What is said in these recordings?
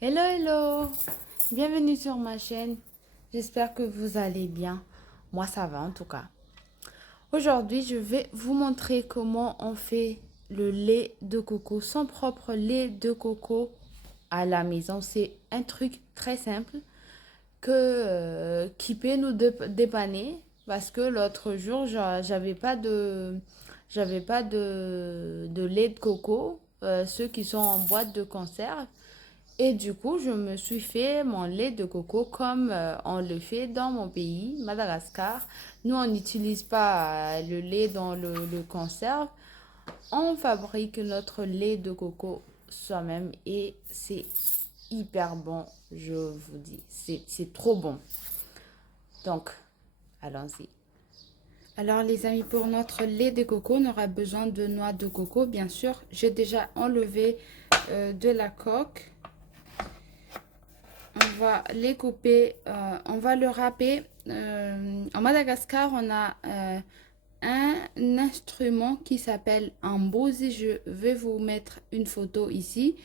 Hello, hello! Bienvenue sur ma chaîne. J'espère que vous allez bien. Moi, ça va en tout cas. Aujourd'hui, je vais vous montrer comment on fait le lait de coco, son propre lait de coco à la maison. C'est un truc très simple qui peut nous dépanner parce que l'autre jour, j'avais pas de lait de coco, ceux qui sont en boîte de conserve. Et du coup, je me suis fait mon lait de coco comme on le fait dans mon pays, Madagascar. Nous, on n'utilise pas le lait dans le conserve. On fabrique notre lait de coco soi-même et c'est hyper bon, je vous dis. C'est trop bon. Donc, allons-y. Alors les amis, pour notre lait de coco, on aura besoin de noix de coco, bien sûr. J'ai déjà enlevé de la coque. On va les couper, on va le râper. En Madagascar, on a un instrument qui s'appelle un bosi. Je vais vous mettre une photo ici.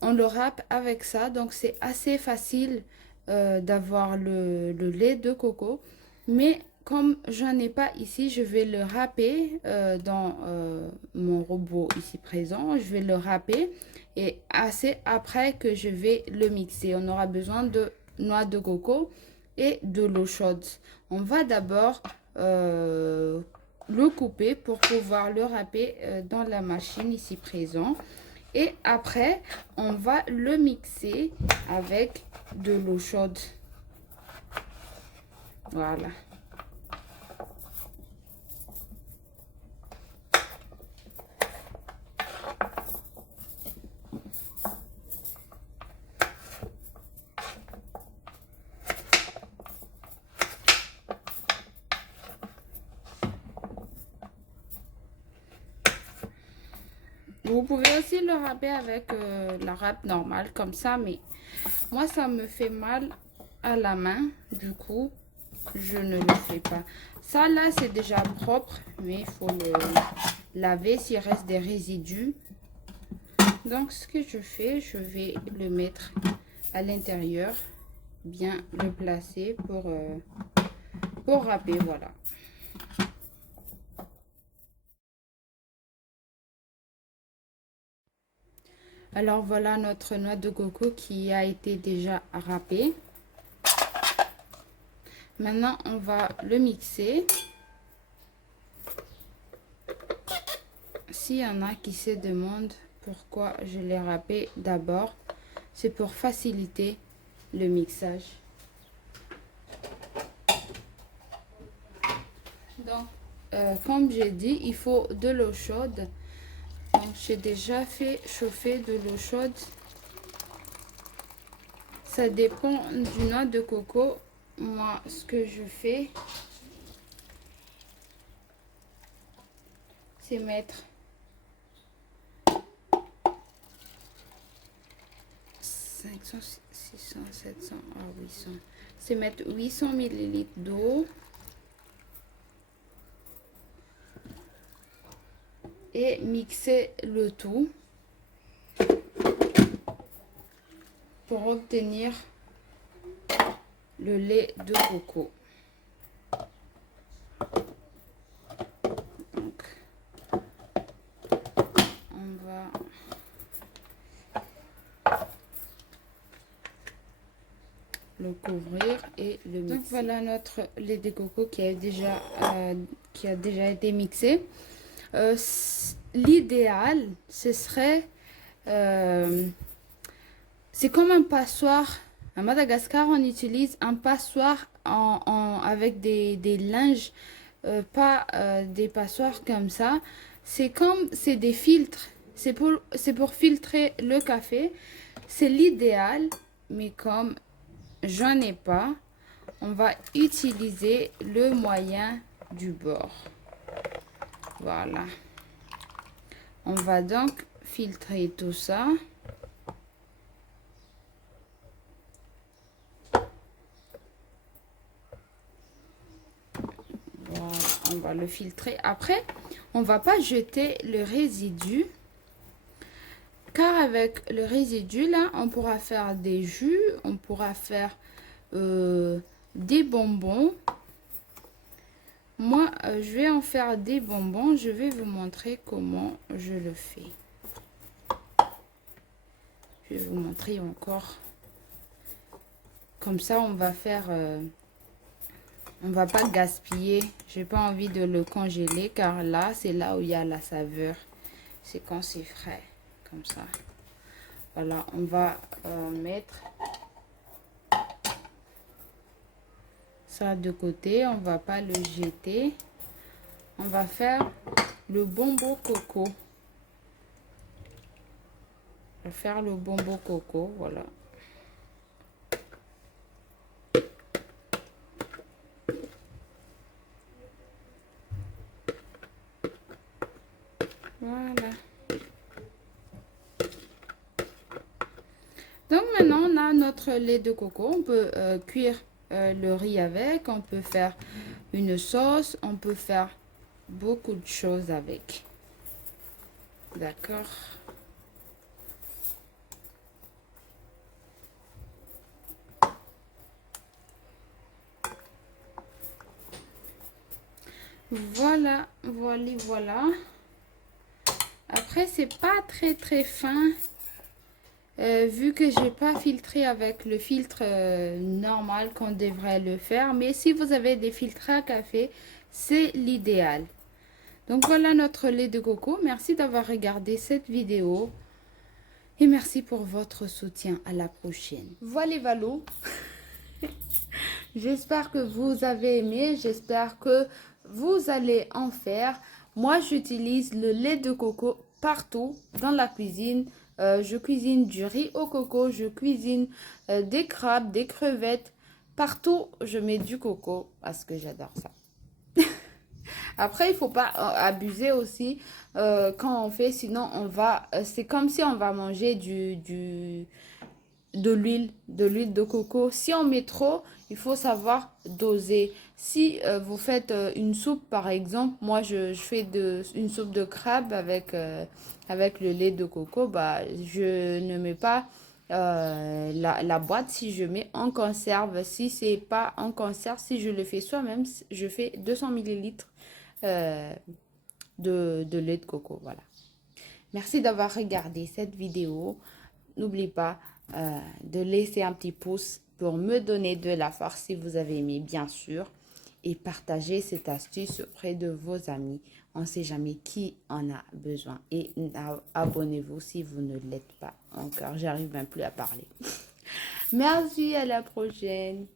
On le râpe avec ça, donc c'est assez facile d'avoir le lait de coco. Mais comme j'en ai pas ici, je vais le râper dans mon robot ici présent. Je vais le râper et assez après que je vais le mixer. On aura besoin de noix de coco et de l'eau chaude. On va d'abord le couper pour pouvoir le râper dans la machine ici présent. Et après, on va le mixer avec de l'eau chaude. Voilà. Vous pouvez aussi le râper avec la râpe normale comme ça, mais moi ça me fait mal à la main, du coup je ne le fais pas. Ça là c'est déjà propre, mais il faut le laver s'il reste des résidus. Donc ce que je fais, je vais le mettre à l'intérieur, bien le placer pour râper, voilà. Alors voilà notre noix de coco qui a été déjà râpée. Maintenant, on va le mixer. S'il y en a qui se demandent pourquoi je l'ai râpé d'abord, c'est pour faciliter le mixage. Donc, comme j'ai dit, il faut de l'eau chaude. Donc, j'ai déjà fait chauffer de l'eau chaude. Ça dépend du noix de coco. Moi, ce que je fais, c'est mettre 500, 600, 700, 800. C'est mettre 800 ml d'eau. Et mixer le tout pour obtenir le lait de coco. Donc, on va le couvrir et le mixer. Donc voilà notre lait de coco qui a déjà été mixé. L'idéal, ce serait, c'est comme un passoire. À Madagascar, on utilise un passoire avec des linges, pas des passoires comme ça. C'est des filtres. C'est pour filtrer le café. C'est l'idéal, mais comme j'en ai pas, on va utiliser le moyen du bord. Voilà. On va donc filtrer tout ça. Voilà, on va le filtrer. Après, on va pas jeter le résidu. car avec le résidu là, on pourra faire des jus, on pourra faire des bonbons. Moi, je vais en faire des bonbons. Je vais vous montrer comment je le fais. Je vais vous montrer encore. Comme ça, on va faire... on va pas gaspiller. J'ai pas envie de le congeler car là, c'est là où il y a la saveur. C'est quand c'est frais. Comme ça. Voilà, on va mettre ça de côté. On va pas le jeter. On va faire le bonbon coco. On va faire le bonbon coco, voilà. Voilà. Donc maintenant, on a notre lait de coco. On peut cuire le riz avec. On peut faire une sauce. On peut faire beaucoup de choses avec. D'accord. Voilà, voilà. Après, c'est pas très fin. Vu que j'ai pas filtré avec le filtre normal qu'on devrait le faire. Mais si vous avez des filtres à café, c'est l'idéal. Donc voilà notre lait de coco. Merci d'avoir regardé cette vidéo. Et merci pour votre soutien. À la prochaine. Voilà, Valou. J'espère que vous avez aimé. J'espère que vous allez en faire. Moi, j'utilise le lait de coco partout dans la cuisine. Je cuisine du riz au coco. Je cuisine des crabes, des crevettes. Partout, je mets du coco parce que j'adore ça. Après, il faut pas abuser aussi quand on fait, sinon on va, c'est comme si on va manger de l'huile de coco. Si on met trop, il faut savoir doser. Si vous faites une soupe par exemple, moi je fais une soupe de crabe avec le lait de coco, bah je ne mets pas la boîte. Si je mets en conserve, si c'est pas en conserve, si je le fais soi-même, je fais 200 millilitres euh, de lait de coco. Voilà. Merci d'avoir regardé cette vidéo. N'oubliez pas de laisser un petit pouce pour me donner de la force si vous avez aimé, bien sûr. Et partagez cette astuce auprès de vos amis. On ne sait jamais qui en a besoin. Et abonnez-vous si vous ne l'êtes pas encore. J'arrive même plus à parler. Merci, à la prochaine.